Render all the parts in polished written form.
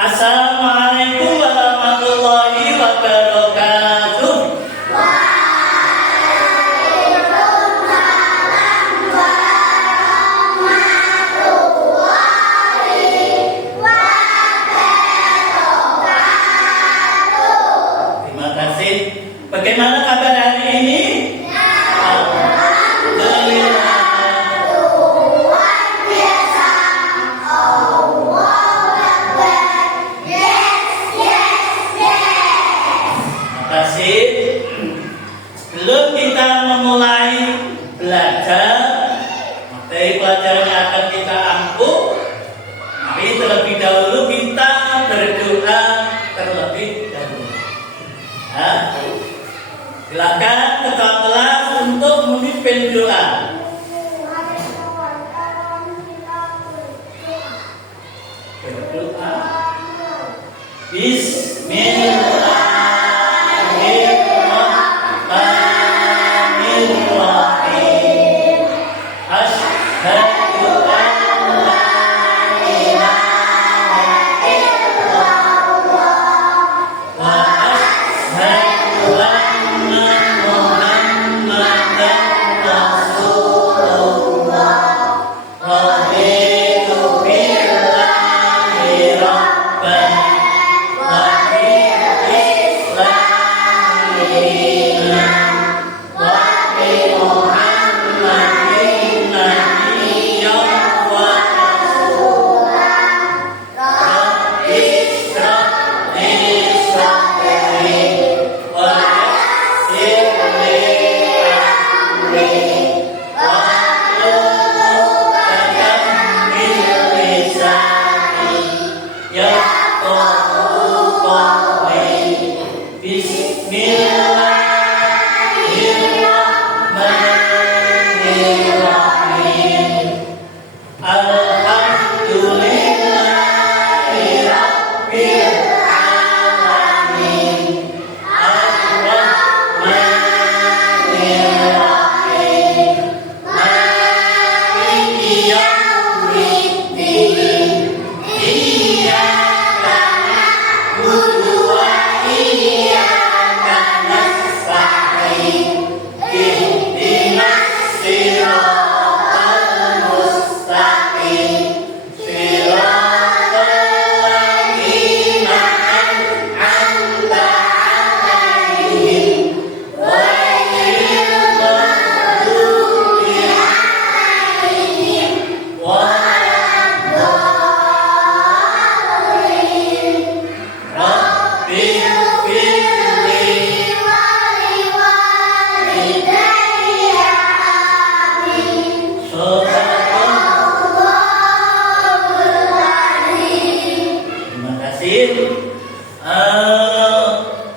Assalamualaikum warahmatullahi wabarakatuh. Terima kasih. Bagaimana kabar hari ini? Alhamdulillah. Sebelum kita memulai belajar materi pelajaran yang akan kita ampuh, mari terlebih dahulu kita berdoa terlebih dahulu. Silakan ketua kelas untuk memimpin doa. Berdoa. Bismillah.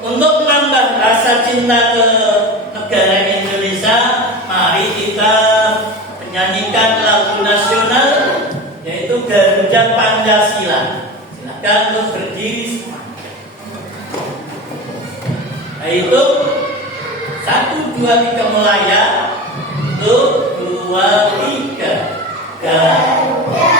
Untuk menambah rasa cinta ke negara Indonesia, mari kita menyanyikan lagu nasional yaitu Garuda Pancasila. Silakan untuk berdiri. Itu 1, 2, 3 mulai ya. 1, 2, 3. Garuda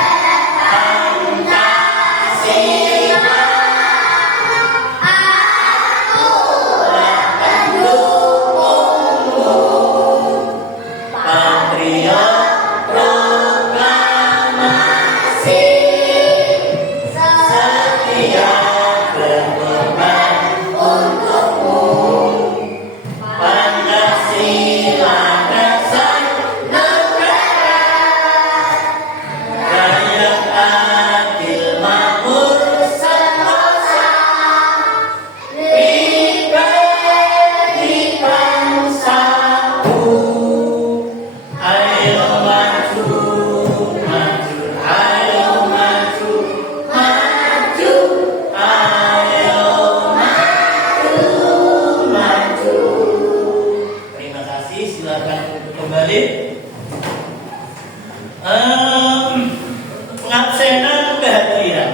pengabsenan kehadiran.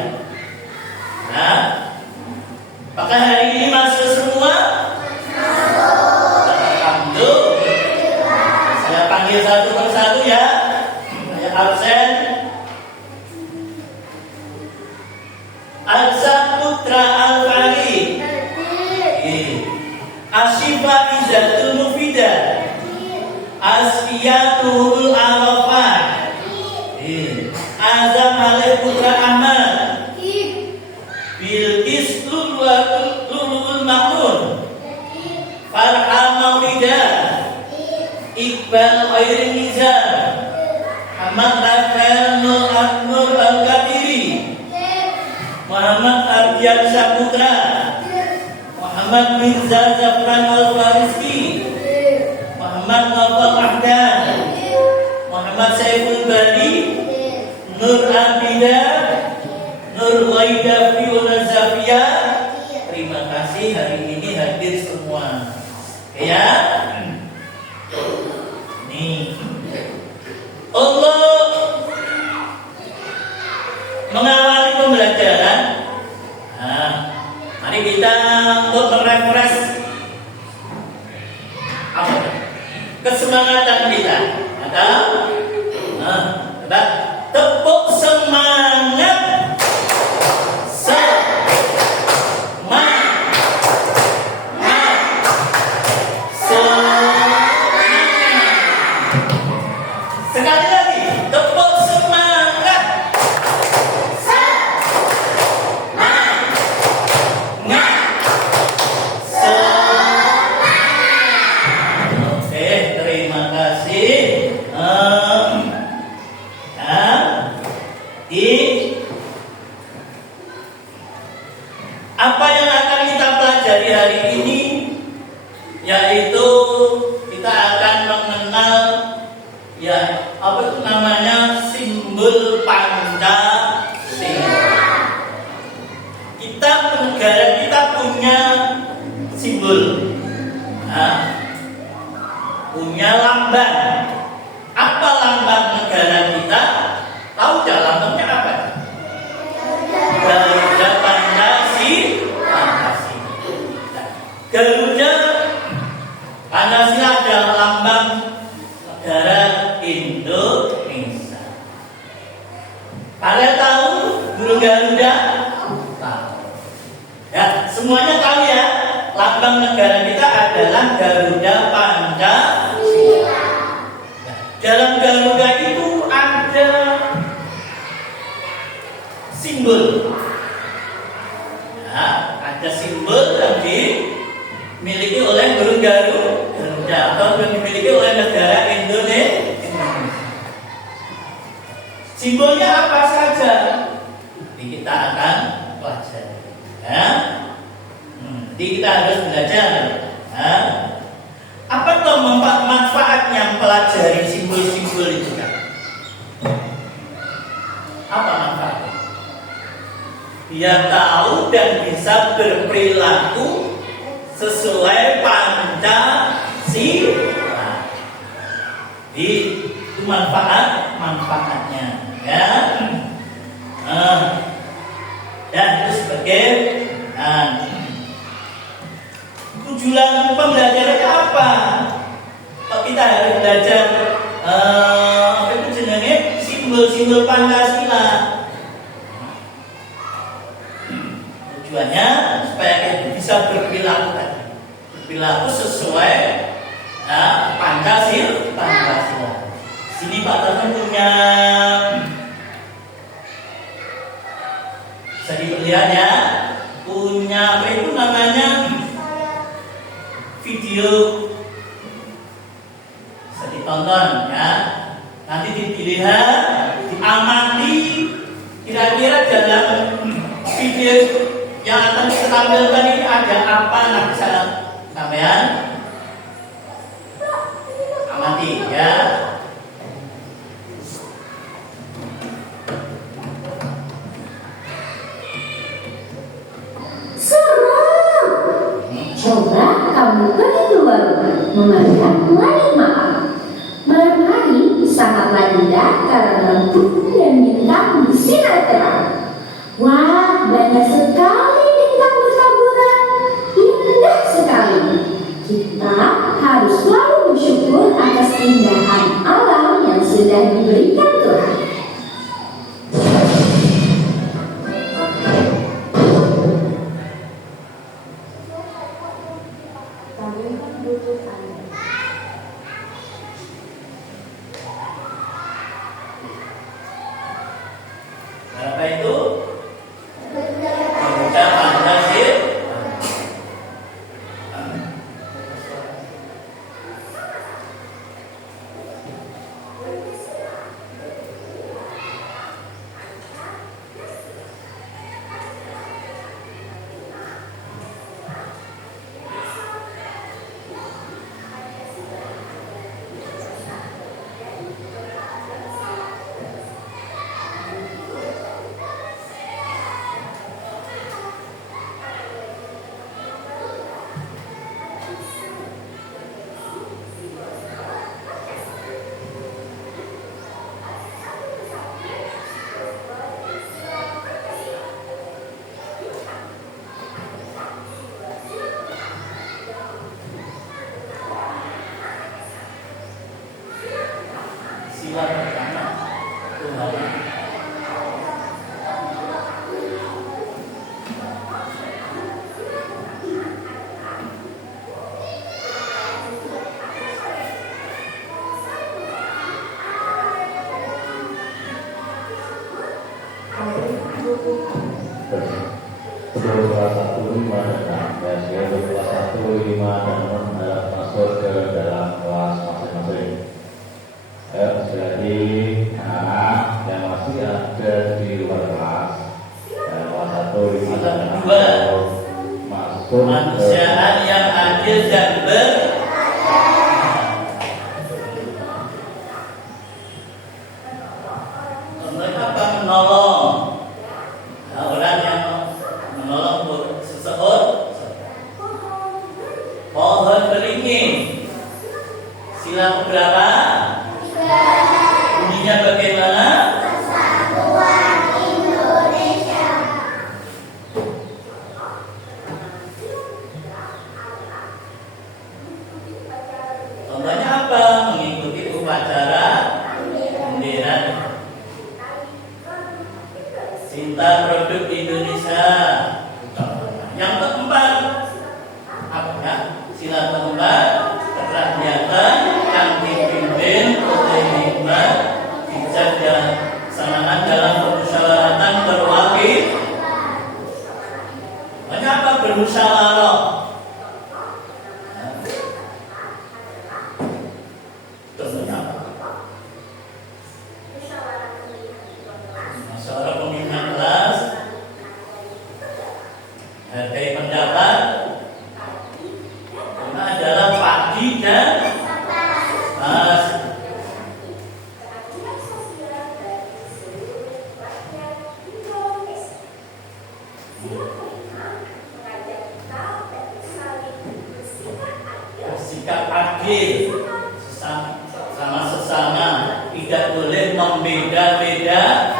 Apakah hari ini masuk semua? Alhamdulillah. Saya panggil satu persatu ya. Saya absen. Absen. Putra Al-Fari. Asyifa Izatul Mufidah. Asfiyatul Arafah. Azam Alif Putra Ahmad. Bilqis Lulul Maknun. Farha Maulidah. Iqbal Khairin Nizam. Ahmad Rafael Nur Al-Qadiri. Muhammad Ardian Saputra. Muhammad Mirza Zafran Al-Fariski. Muhammad Nawal Ahdan. Muhammad Saiful Badi. Nur Abidah. Nur Waidah Fiona Zafia. Terima kasih hari ini hadir semua. Ya. Nih. Allah mengawali pembelajaran. Nah, mari kita untuk merefresh apa? Kesemangatan kita. Atau coba tepuk semangat. Sekali lagi, tepuk semangat. Oke, terima kasih. Apa yang akan kita pelajari hari ini, yaitu kita akan mengenal apa itu namanya simbol Pancasila. Kita negara kita punya simbol, punya lambang. Apa lambang negara kita? Tahu tidak lambangnya apa? Garuda Pancasila. Garuda Pancasila adalah lambang negara Indonesia. Kalian tahu burung Garuda? Tahu. Ya, semuanya tahu ya. Lambang negara kita adalah Garuda Pancasila. Dalam Garuda itu ada simbol. Ya, ada simbol yang dimiliki oleh burung Garuda atau yang dimiliki oleh negara Indonesia. Simbolnya apa saja? Nanti kita akan pelajari. Ya. Nanti kita harus belajar. Ya. Apa tuh manfaatnya mempelajari simbol-simbol itu kan? Apa manfaatnya? Dia tahu dan bisa berperilaku sesuai Pancasila. Itu manfaatnya. Ya, dan itu sebagai tujuan pembelajarannya apa? Kalau kita harus belajar apa itu jenenge simbol-simbol Pancasila. Tujuannya supaya kita bisa berperilaku sesuai Pancasila. Sini Pak Tarno punya, bisa dilihat ya, punya apa itu namanya video, bisa ditonton ya. Nanti dilihat, diamati, kira-kira dalam video yang akan kita tampilkan ini ada apa? Nah, bisa sampean amati ya. Coba kamu pergi keluar melihat langit malam. Malam hari sangatlah indah karena lampu dan bintang bersinar terang. Wah, banyak sekali bintang bertaburan. Indah sekali. Kita harus selalu bersyukur atas keindahan alam yang sudah diberikan Tuhan. Sebelum kelas 1, 5 dan 6 ya, sebelum kelas 1, 5 dan 6 harus masuk ke dalam kelas masing-masing. Ayo sekali lagi, anak yang masih ada di luar kelas ya, kelas 1, 5 dan 6 harus masuk Kemanusiaan yang adil dan Contohnya apa? Menolong. Nah, orang yang menolong seseorang, pohon beringin. Sila berapa? Bunyinya bagaimana? Contohnya apa? Mengikuti upacara bendera. Cinta produk Indonesia. Yang keempat, apa ya? Sila keempat, kerakyatan yang dipimpin oleh hikmat, bijaksanaan dalam permusyawaratan berwakil. Banyak apa bermusyawarah? Contohnya apa? Musyawarah pembina kelas, hargai pendapat, karena adalah pagi dan mas. Bersikap adil sama sesama, tidak boleh membeda-beda,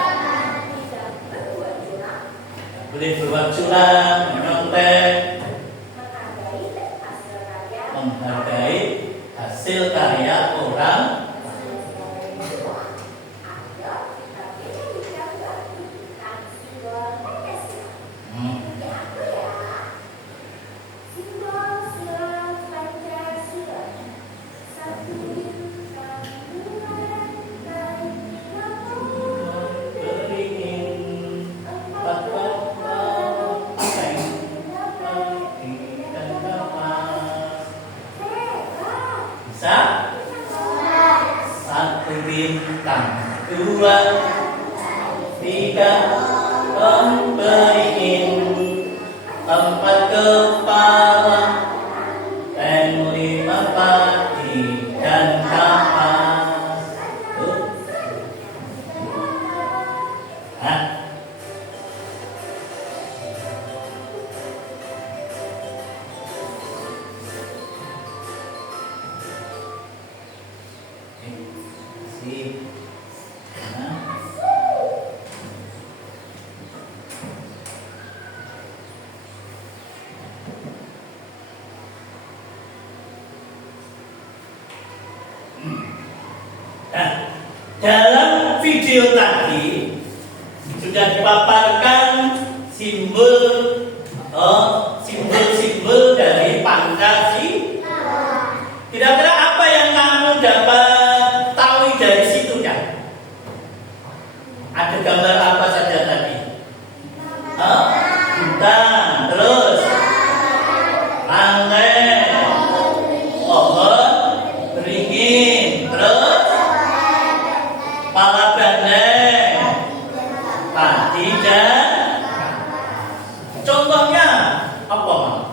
boleh berbuat curang, menyontek, menghargai hasil karya orang. Bisa? Satu bintang, 2, 3, beringin, 4 kepala, dan 5 padi dan kapas. Tuh. Hah? Nah, dalam video tadi sudah dipaparkan simbol-simbol dari Pancasila. Kira-kira apa yang kamu dapat tahu dari situ ya? Ada gambar apa saja tadi? Bintang, terus lantai, pohon beringin, terus pala bandeng, padi dan contohnya apa?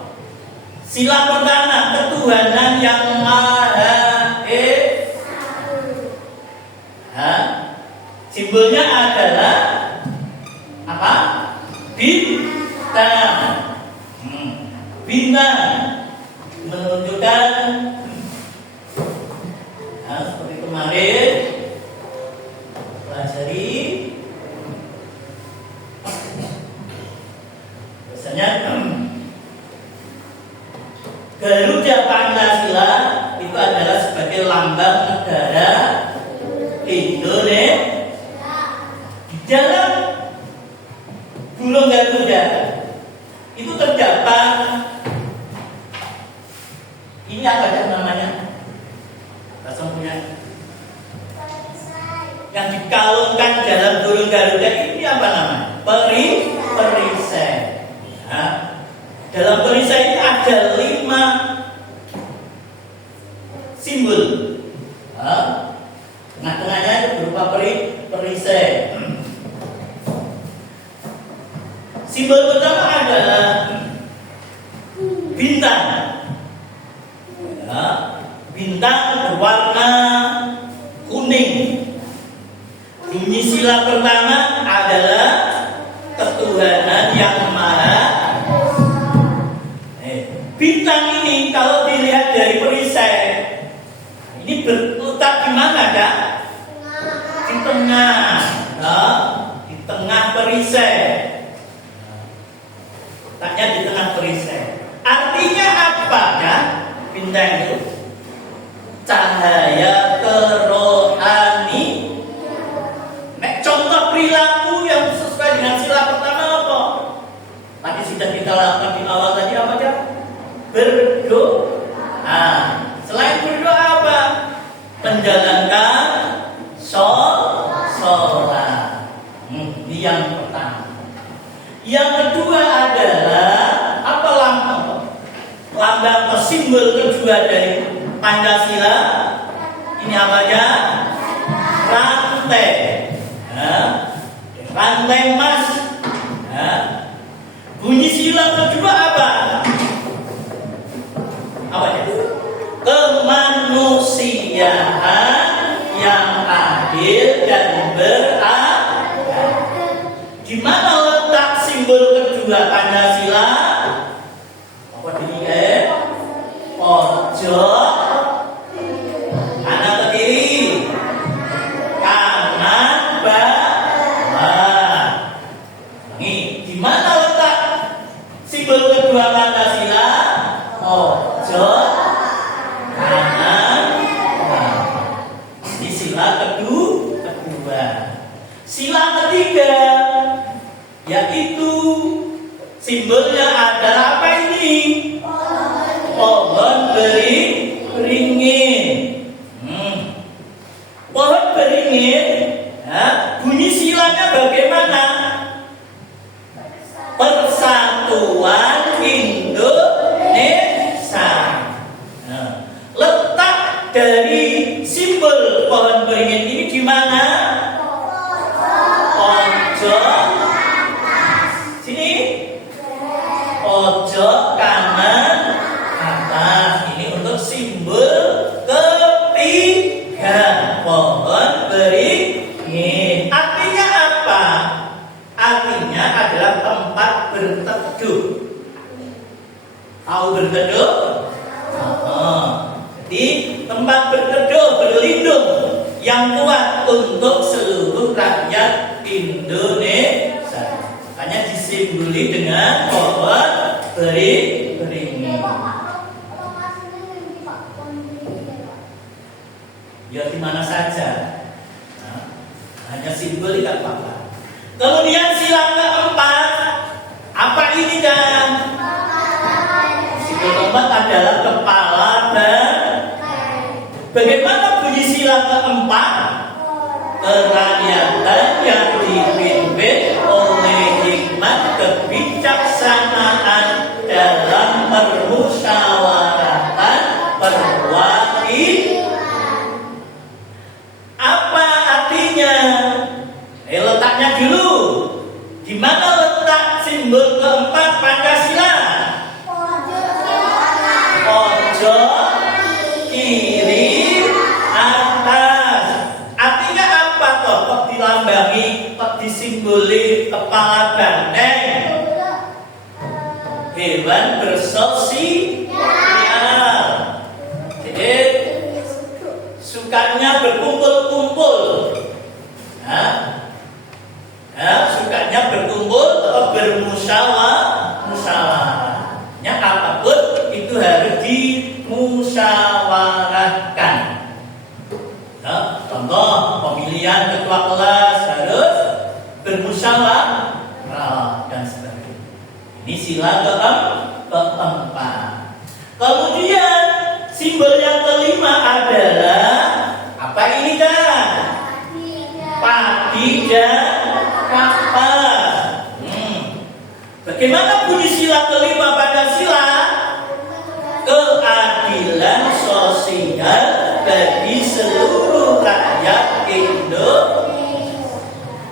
Sila pertama, ketuhanan yang Maha Esa. Simbolnya adalah apa? Bintang. Bintang menunjukkan seperti kemarin pelajari biasanya Garuda Pancasila itu adalah sebagai lambang negara Indonesia. Di dalam burung Garuda itu terdapat ini apa ya namanya? Langsung punya yang dikalungkan dalam burung Garuda ini apa namanya? Perisai. pertama adalah bintang. Ya, bintang berwarna kuning. Bunyi sila pertama adalah ketuhanan yang maha. Bintang ini kalau dilihat dari perisai, ini berletak di mana, Kak? Di tengah, nah, di tengah perisai. Letaknya di tengah perisai. Artinya apa, Kak? Bintang itu cahaya kerohani. Contoh perilaku yang sesuai dengan sila pertama apa? Tadi sudah kita lakukan di awal tadi apa, Kak? Berdoa. Selain berdoa apa? Menjalankan sholat. Ini yang pertama. Yang kedua adalah apa lambang atau simbol kedua dari Pancasila? Ini namanya rantai. Rantai emas. Bunyi sila kedua apa? Apa ya? Kemanusiaan yang adil dan beradab. Di mana letak simbol kedua Pancasila? Apa dilihat? Pojok kanan ke kiri, kanan bawah. Ini di mana letak simbol kedua Pancasila? Pojok kanan bawah. Ini sila kedua. Sila ketiga yaitu simbolnya adalah apa ini? Pohon beringin. Pohon beringin, bunyi silanya bagaimana? Persatuan Indonesia. Letak dari simbol pohon beringin ini di mana? Pojok sini. Pojok kanan atas. Ini untuk simbol ketiga, pohon beringin. Artinya apa? Artinya adalah tempat berteduh. Tahu berteduh? Jadi tempat berteduh, berlindung yang kuat untuk seluruh rakyat Indonesia. Makanya disimboli dengan pohon beringin. Ya di mana saja. Hanya simbolik apa-apa. Kemudian sila keempat, apa ini, Dan? Sila keempat adalah kepala dan bagaimana bunyi sila keempat? Kerakyatan yang dipimpin oleh hikmat kebijaksanaan dalam permusyawaratan perwakilan. Apa artinya? Letaknya dulu. Di mana letak simbol keempat Pancasila? Pojok kiri atas. Artinya apa kok dilambangi, kok disimboli kepala banteng? Hewan bersosial. Jadi sukanya berkumpul-kumpul. Sukanya berkumpul atau bermusyawarahnya apapun itu harus dimusyawarahkan. Contoh pemilihan ketua kelas harus bermusyawarah dan sebagainya. Ini sila keempat. Kemudian simbol yang kelima adalah apa ini, Kak? Padi dan kapas. Bagaimana bunyi sila kelima Pancasila? Keadilan sosial bagi seluruh rakyat Indonesia.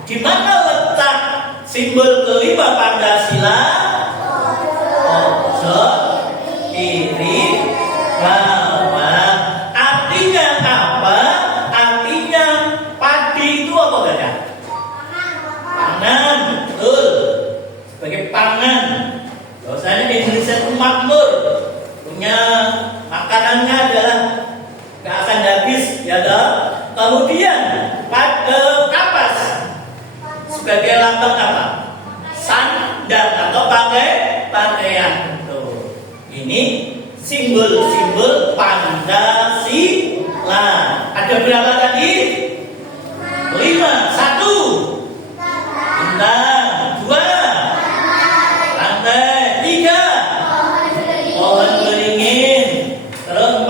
Di mana letak simbol kelima kelima Pancasila, ojo kiri bawah. Artinya apa? Artinya padi itu apa gajah? Pangan, betul. Sebagai pangan. Bahwasanya Indonesia itu makmur, punya makanannya adalah gak akan habis, ya toh. Kemudian kapas sebagai lambang apa? Sandang atau pakaian. Tuh. Ini simbol-simbol Pancasila. Ada berapa tadi? 5. 1. Bintang. 2. Rantai. 3. Pohon beringin. 4.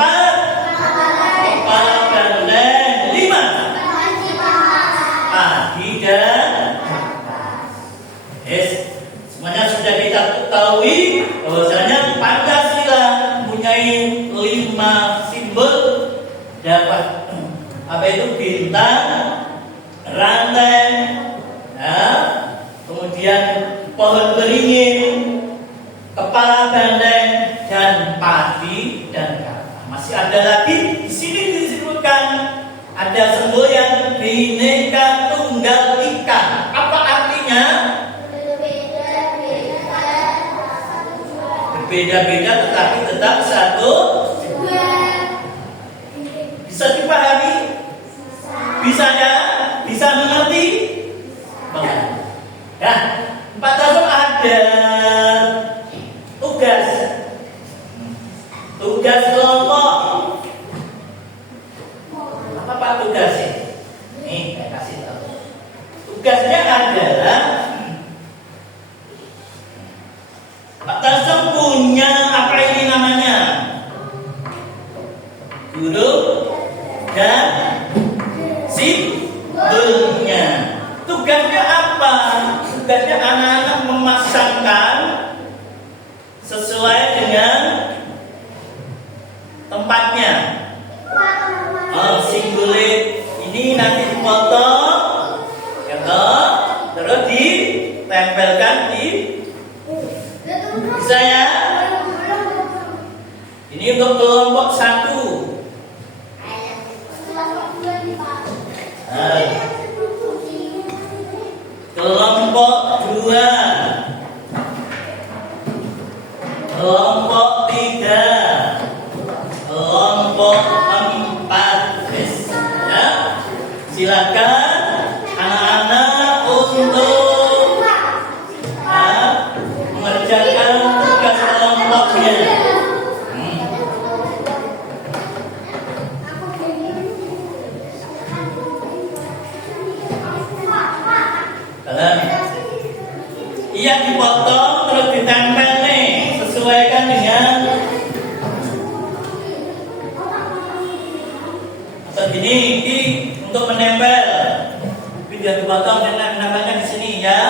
Kepala gandeng. 5. Padi dan semuanya sudah kita ketahui bahwasanya Pancasila mempunyai 5 simbol. Dapat apa itu? Bintang, rantai, ya, kemudian pohon beringin, kepala banteng, dan padi dan kata. Masih ada lagi di sini disebutkan ada semboyan Bhinneka Tunggal Ika. Apa artinya? Berbeda-beda tetapi tetap satu. Bisa dipahami? Bisa ya? Bisa mengerti? Ya, 4 tahun ada tugas. Tugas kelompok. Apa Pak tugasnya? Nih, saya kasih tahu. Tugasnya adalah Pak Tasem punya apa ini namanya? Huruf dan simbolnya. Tugasnya apa? Tugasnya anak-anak memasangkan sesuai dengan tempatnya. Simbolnya ini nanti dipotong, ya toh, terus ditempelkan di. Bisa ya? Ini untuk kelompok 1. Kelompok 2, kelompok 3, kelompok 4. Ya, silakan anak-anak untuk mengerjakan tugas kelompoknya. Iya, dipotong terus ditempel nih, sesuaikan dengan begini. Ini untuk menempel. Biar dipotong dan namanya di sini ya.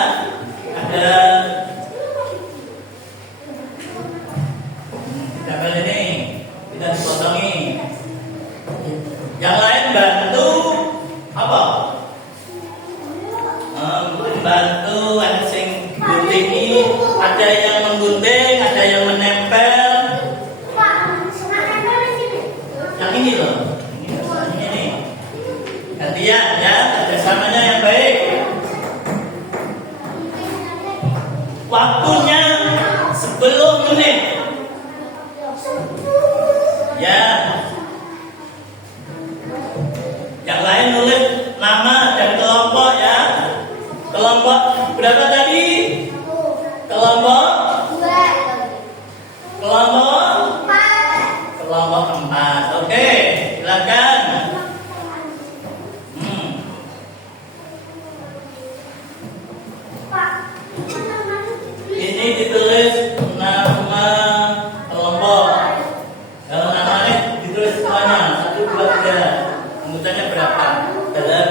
Ada tempel ini, kita dipotongi. Yang lain bantu apa? Membantu, ada sing gunting, ada yang menggunting, ada yang menempel. Yang ini loh, ini gantian ya, kerjasamanya yang baik. Waktunya 10 menit. Ya. Yang lain nulis nama dan kelompok ya. Kelompok berapa tadi? Kelompok 4. Oke, silakan. Ini ditulis nama kelompok. Kalau namanya ditulis semuanya 1, 2, 3. Anggotanya berapa? Dalam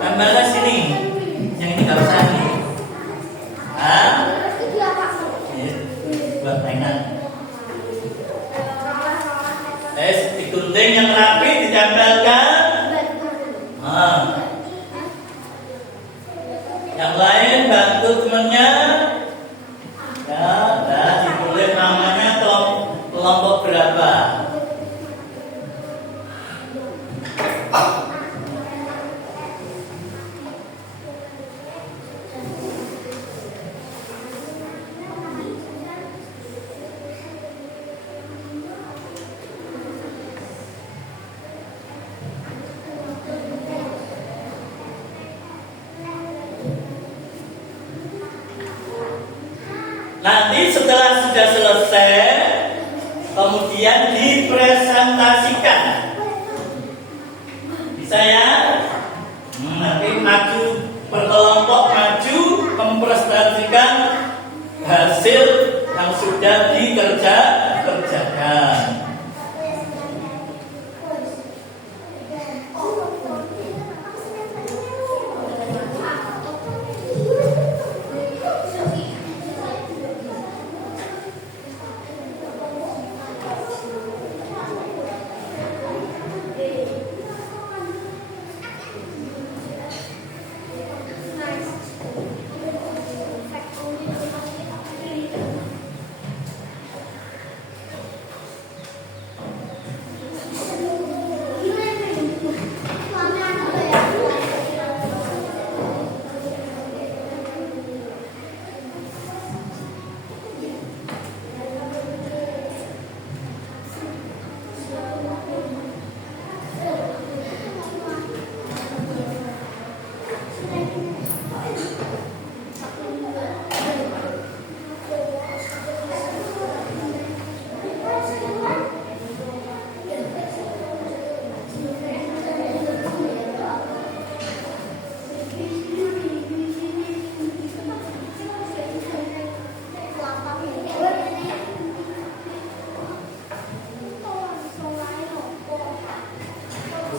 gambarnya sini. Yang ini nggak usah nih. Buat mainan. Digunting yang rapi, ditempelkan. Yang lain bantu teman-temannya? Ya, nah, ditulis namanya kelompok berapa? Nanti setelah sudah selesai, kemudian dipresentasikan. Bisa ya? Nanti maju berkelompok, maju mempresentasikan hasil yang sudah dikerjakan.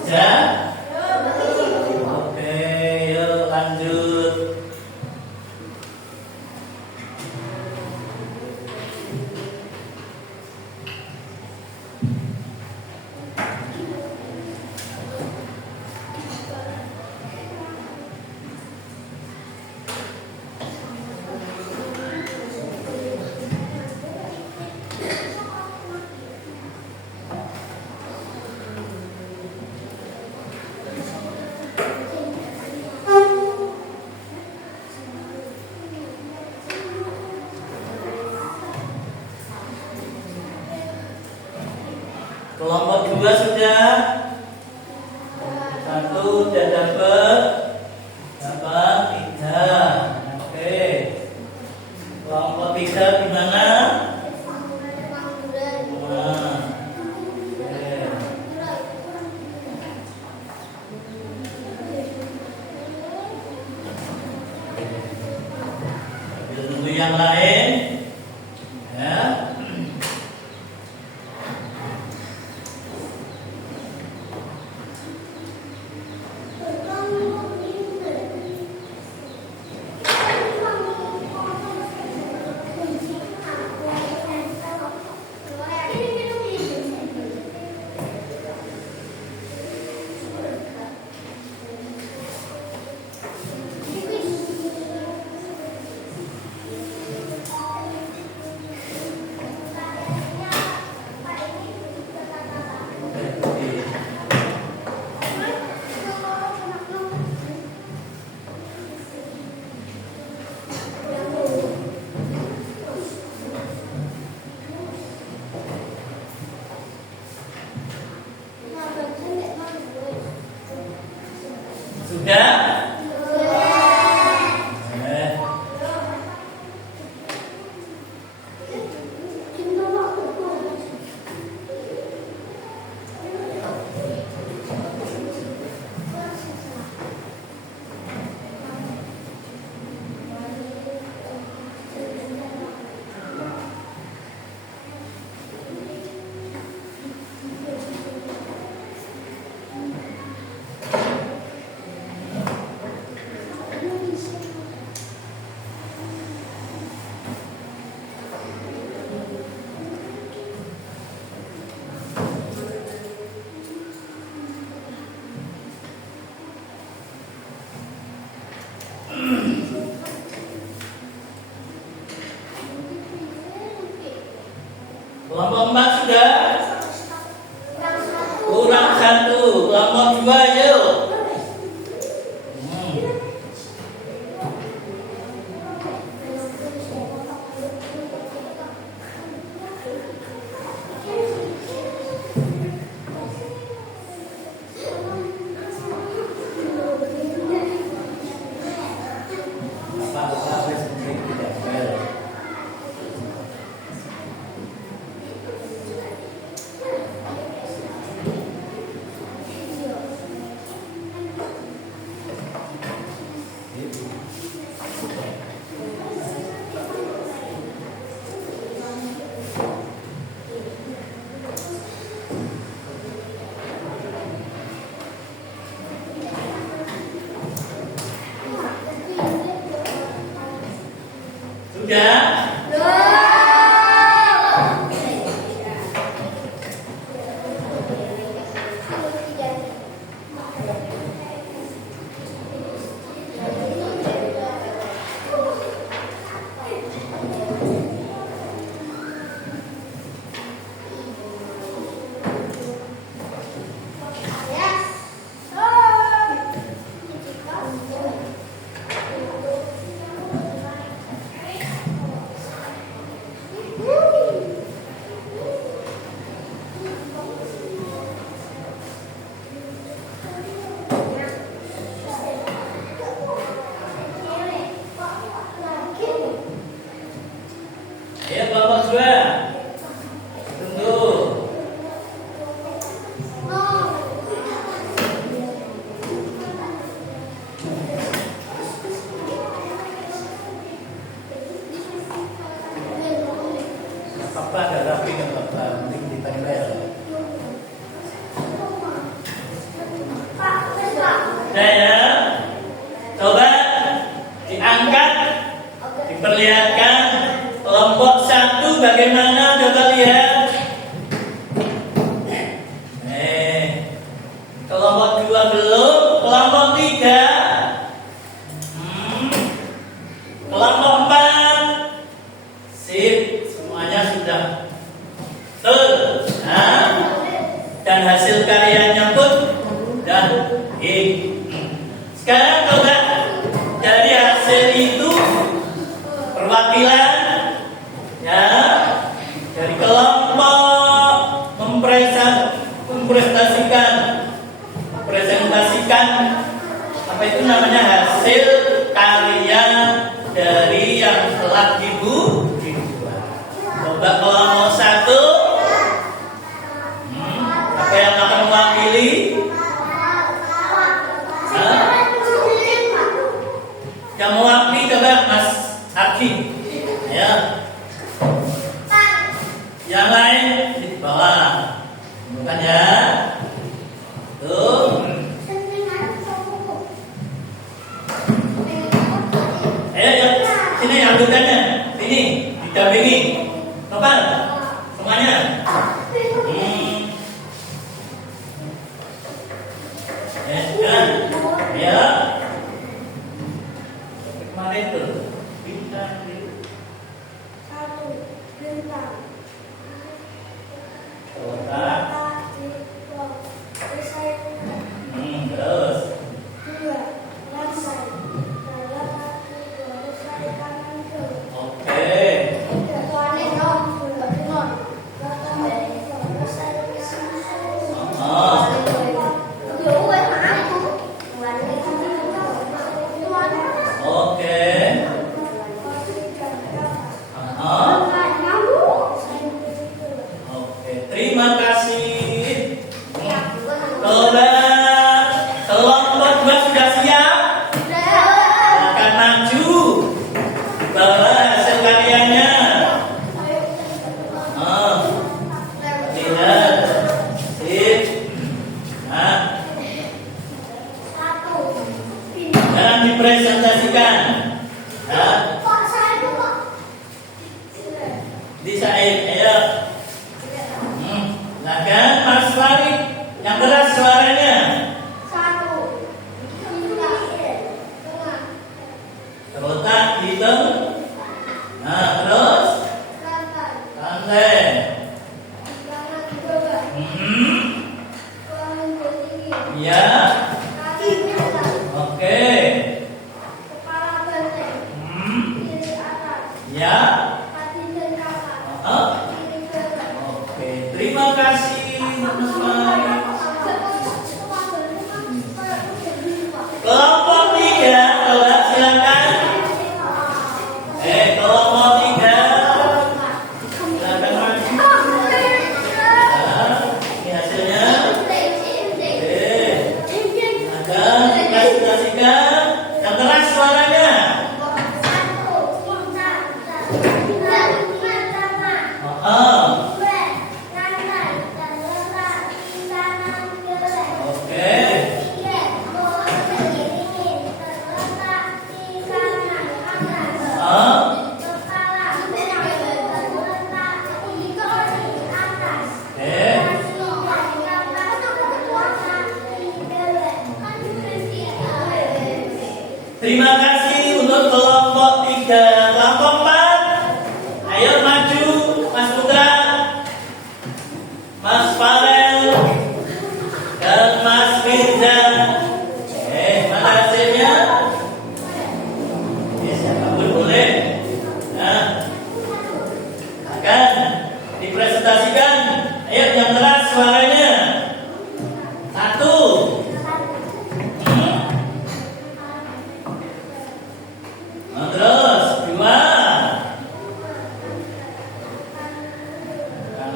Sudah? Oke, yuk lanjut. Kelompok 2 sudah? 1 sudah dapat? Dapat 3. Oke. Kelompok 3 gimana? Nah. Oke. Tunggu yang lain. Ya. Kelompok 4 sudah? Kurang 1. Kelompok 2 yuk. Sudah? Ya, kelompok 2. Tunggu. Apa ada rapi nggak apa-apa, penting ditempel. Saya coba diangkat, diperlihatkan kelompok 1 bagaimana, coba lihat. Kelompok 2 belum, kelompok 3. Kelompok 4. Sip, semuanya sudah. Betul. Nah, dan hasil karyanya pun sudah. Sekarang coba dari hasil itu perwakilan ya dari kelompok mempresentasikan apa itu namanya hasil karya dari yang telah dibuat. Coba kelompok 1 apa yang akan mewakili? Yang mewakili coba Mas Arki. Ya. Yang lain di bawah. Bukan ya? Tuh. Ayo, sini anggotanya. Sini, didampingi. Nopal. Semuanya. Ya, ya. Kemarin tuh bintang itu. Terus. Oke. Terima kasih Mas Baik. Kelompok 3, coba silakan. Kelompok 3, silakan maju. Nah, ini hasilnya. Ada presentasikan yang keras suaranya. Terima kasih untuk kelompok 3. Kelompok 4, ayo maju Mas Putra, Mas Farel, dan Mas Firza. Mana hasilnya? Siapapun boleh. Nah, akan dipresentasikan. Ayo yang keras suaranya. 1. Terus 2.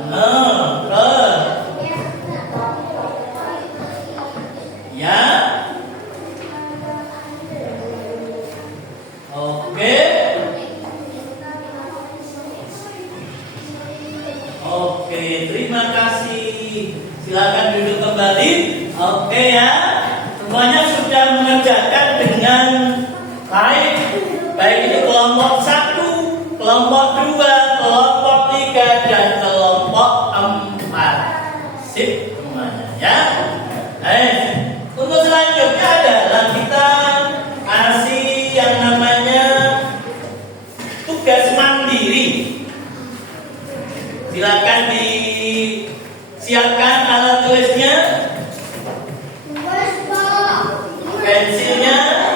Terus ya. Oke, terima kasih. Silakan duduk kembali. Oke ya. Semuanya sudah mengerjakan dengan baik. Baik itu kelompok 1, kelompok 2, kelompok 3, dan kelompok 4. Sip semuanya ya. Untuk selanjutnya adalah kita kasih yang namanya tugas mandiri. Silakan disiapkan alat tulisnya, pensilnya,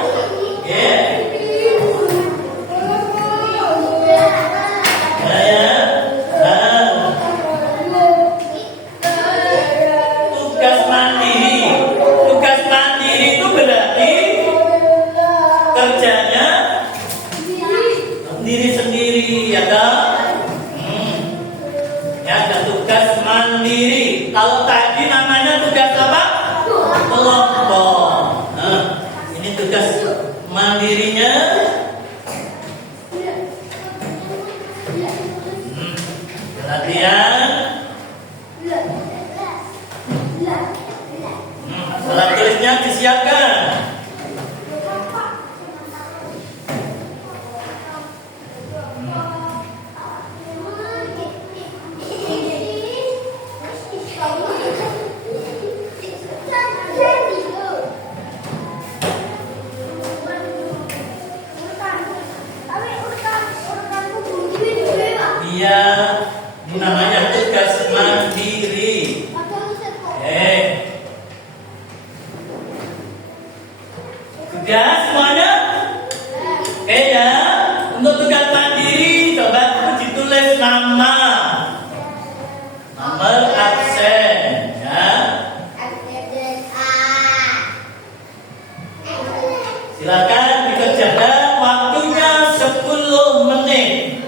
Tugas mandiri itu berarti kerjanya sendiri-sendiri ya kan? Ya, ada tugas mandiri. Kalau tadi namanya tugas apa? Kelompok. Nah, ini tugas mandirinya. Perhatian. Alat tulisnya disiapkan. Iya, ini namanya tugas mandiri. Sudah semuanya? Oke ya. Untuk tugas mandiri coba ditulis nama, nomor absen ya. Silakan dikerjakan, waktunya 10 menit.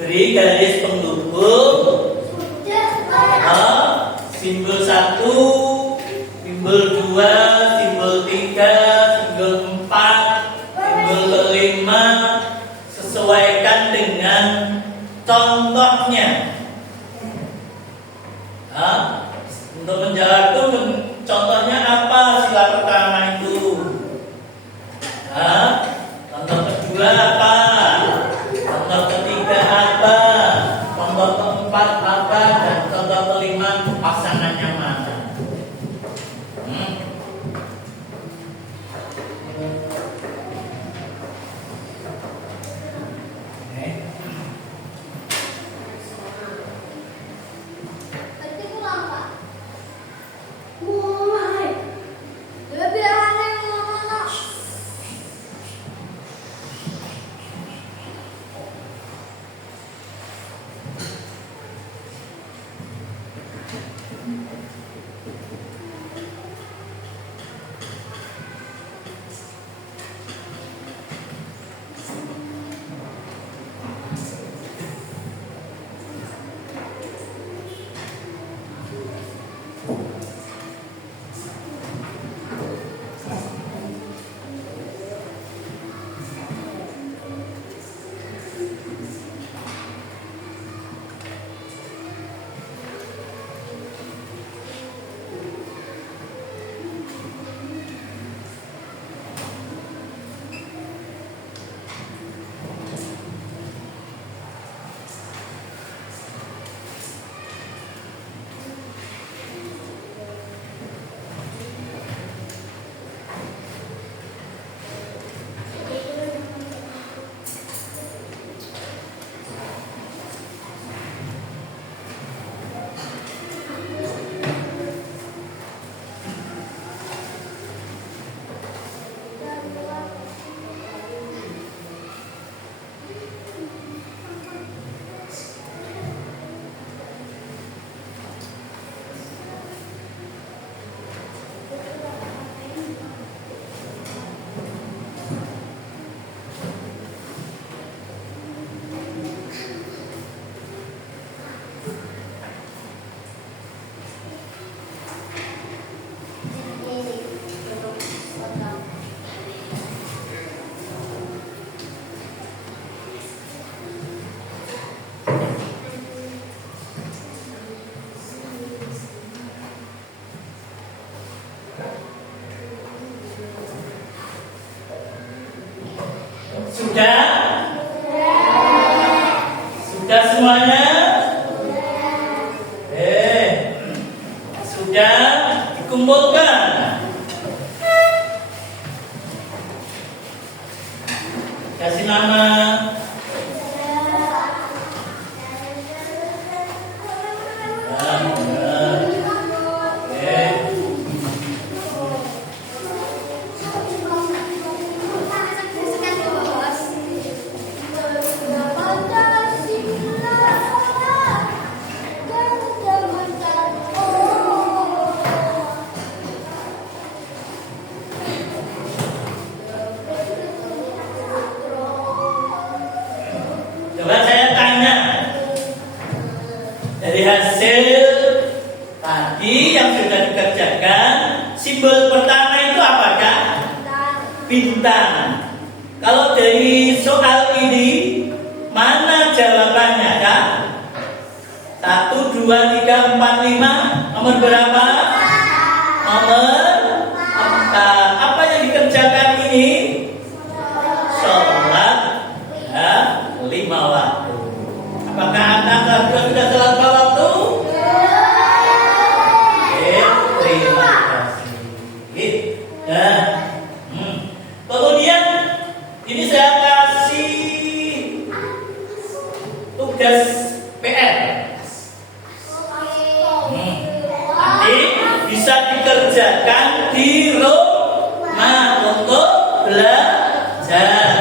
Beri garis penghubung simbol 1, simbol 2, simbol 3, simbol 4, simbol 5. Sesuaikan dengan contohnya. Untuk menjawab itu contohnya apa? Sila pertama itu. Contoh kedua apa? Contoh ketiga apa? Contoh keempat apa? Dan contoh kelima pasangannya mana? Sudah? Sudah semuanya? Sudah dikumpulkan? Kasih nama. Coba saya tanya, dari hasil tadi yang sudah dikerjakan, simbol pertama itu apakah? Bintang. Kalau dari soal ini, mana jawabannya? Kak? 1, 2, 3, 4, 5. Nomor berapa? Nomor 4. Apa yang dikerjakan ini? Sholat 5 waktu. Apakah anak sudah sholat 5 waktu? Terima kasih. Kemudian ini saya kasih tugas PR. Nanti bisa dikerjakan di rumah untuk belajar.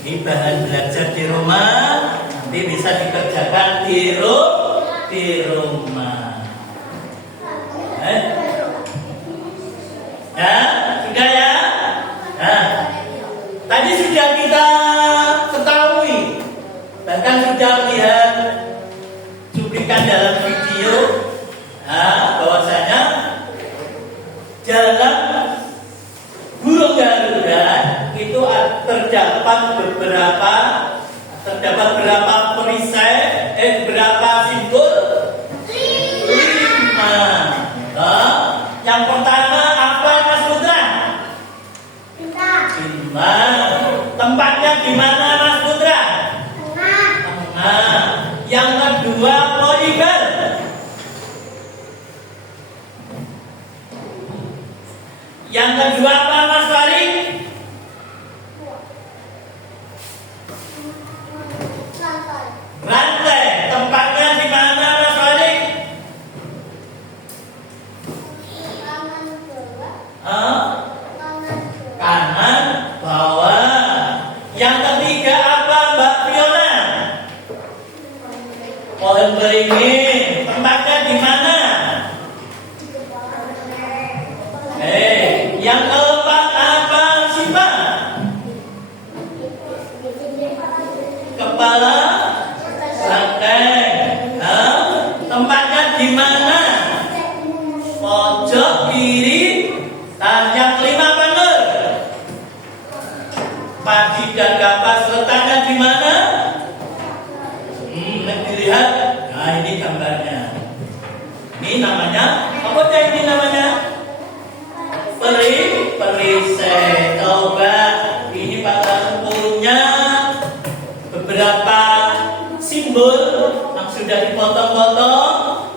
Ini bahan belajar di rumah, nanti bisa dikerjakan di rumah. Ya, sudah ya. Nah, tadi sudah kita ketahui, bahkan sudah lihat cuplikan dalam video, bahwasanya dalam burung Garuda itu terdapat berapa perisai, berapa simbol? 5. Yang pertama apa, Mas Putra? Bintang. Tempatnya di mana, Mas Putra? Tengah. Yang kedua poligon. Yang kedua apa, Mas Farid? Rantai. Tempatnya di mana, Mas Farid? Kanan bawah. Yang ketiga apa, Mbak Fiona? Pohon beringin. Tempatnya di mana? Yang keempat apa, Sipa? Kepala banteng. Tempatnya di mana? Pojok kiri. Yang kelima apa, Nur? Padi dan kapas letaknya di mana? Dilihat. Nah, ini gambarnya. Ini namanya apa? Ini namanya perisai. Coba ini Pak Tahu punya beberapa simbol yang sudah dipotong-potong.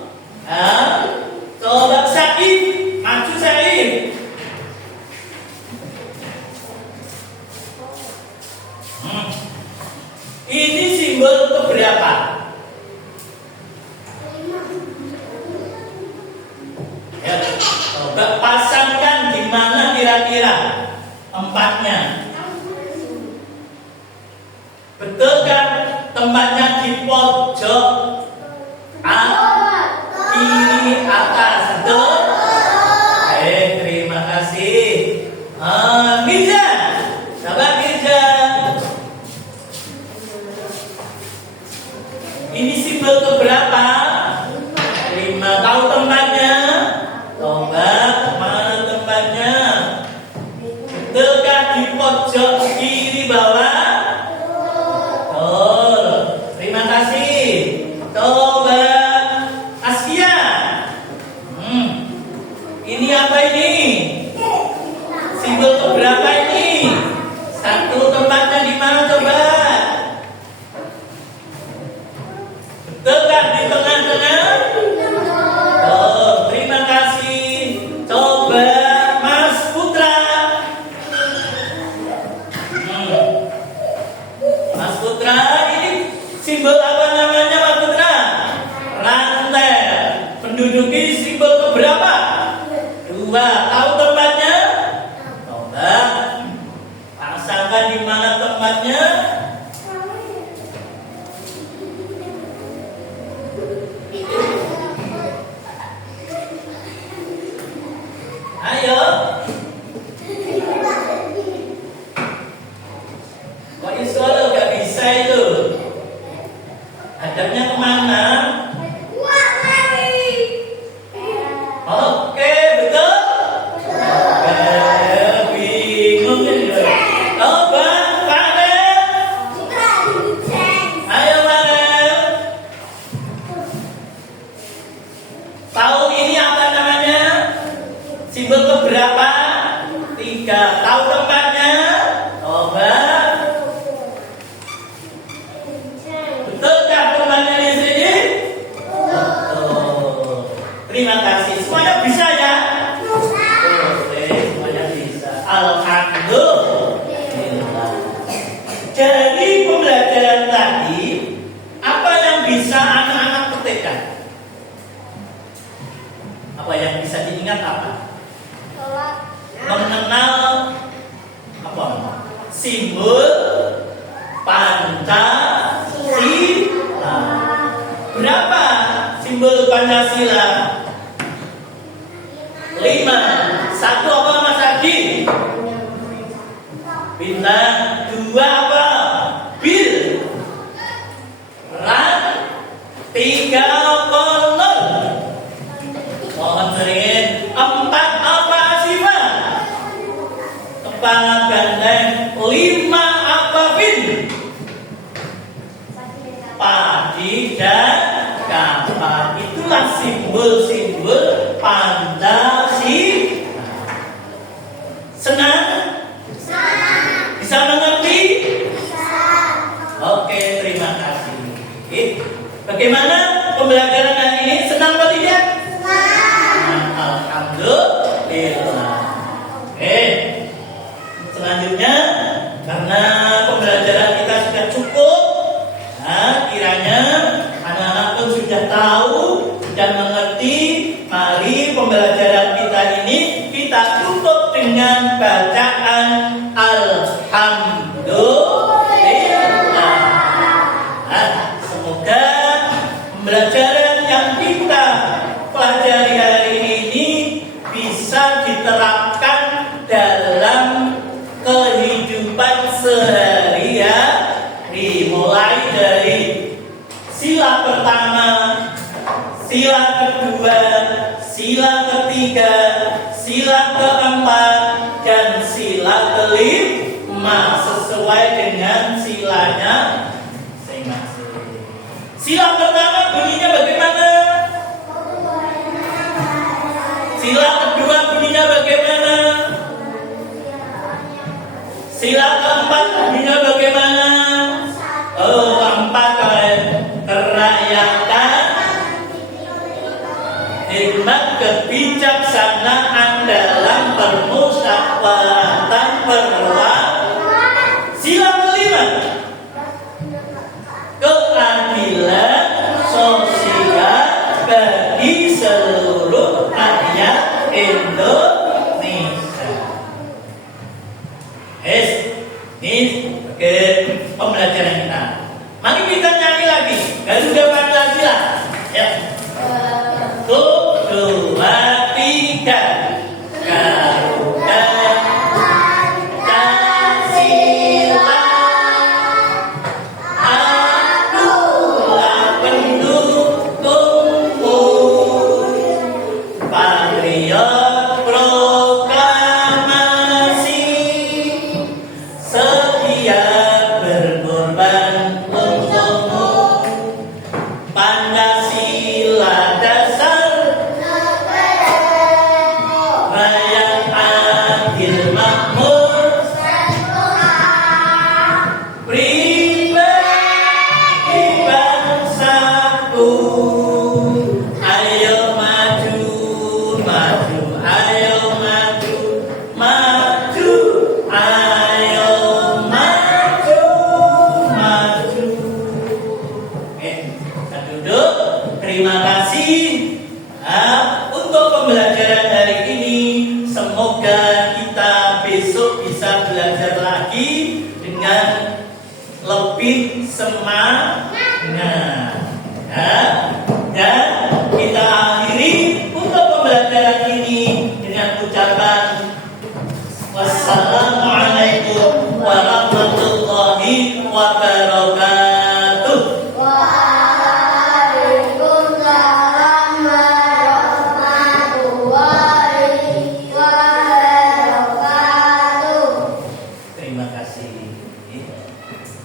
Coba Saif, maju Saif. Ini simbol keberapa? Ya, coba pasangkan di mana kira-kira tempatnya. Betul kan? Tempatnya di pojok kiri atas. Betul? Terima kasih. Mirza, sahabat Mirza. Ini simbol keberapa? 5. Tahu tempatnya? Coba mana tempatnya? Betulkah di pojok kiri bawah? Betul. Terima kasih. Coba Askia. Ini apa ini? Simbol keberapa ini? 1. Tempatnya di mana coba? Betulkah di tengah-tengah? Terima kasih. Coba Mas Putra. Mas Putra, ini simbol apa namanya, Mas Putra? Rantai. Menduduki simbol keberapa? 2. Tahu tempatnya? Coba pasangkan di mana tempatnya? Ayo. Kok Isolo gak bisa itu? Hadapnya kemana? Oke, betul? Bingung ya. Coba, Farel. Ayo, Farel. Tahu ini apa namanya? Simbol keberapa? 3. Tahu tempatnya? Coba. Betulkah tempatnya di sini? Betul. Terima kasih. Semuanya bisa ya? Oke, semuanya bisa. Alhamdulillah. Dari pembelajaran tadi, apa yang bisa anak-anak petikkan? Apa yang bisa diingat apa? Mengenal apa? Simbol simbol Pancasila. 5. Satu apa Mas Adi? Bintang. 2 apa? Bil. 3 kolor. Mohon sering. 4 apa Asifa? Kepala gandeng. 5 apa Bin? Padi dan kapan. Itulah simbol-simbol Pancasila. Senang? Bisa mengerti? Oke, terima kasih. Bagaimana pembelajaran hari ini? Senang atau tidak? Alhamdulillah. Selanjutnya, karena pembelajaran kita sudah cukup, kiranya anak-anak pun sudah tahu dan mengerti. Mari pembelajaran kita ini kita tutup dengan bacaan Alhamdulillah. Semoga pembelajaran yang kita pelajari hari ini bisa diterapkan dalam kehidupan sehari-hari, mulai dari sila pertama, sila kedua, sila ketiga, sila keempat, dan sila kelima sesuai dengan silanya masing-masing. Sila pertama bunyinya bagaimana? Sila kedua bunyinya bagaimana? Sila keempat bunyinya bagaimana? Keempat kerakyatan, hikmat kebijaksanaan dalam permusyawaratan perwakilan. Sila kelima, keadilan sosial bagi seluruh rakyat Indonesia. Ini pembelajaran kita. Mari kita nyanyi lagi Garuda Pancasila. Ya. 1, 2, 3. Garuda Pancasila, akulah pendukungmu, patriot proklamasi, setia berkorban untukmu. Pancasila dasar rakyat adil makmur, pribadi bangsaku. Ayo maju, maju, ayo maju, maju, ayo maju, maju. Kita duduk. Terima kasih untuk pembelajaran hari ini. Semoga kita besok bisa belajar lagi dengan lebih semangat. Dan kita akhiri untuk pembelajaran ini dengan ucapan wassalamualaikum warahmatullahi wabarakatuh. Waalaikumsalam warahmatullahi wabarakatuh. Terima kasih. Terima kasih.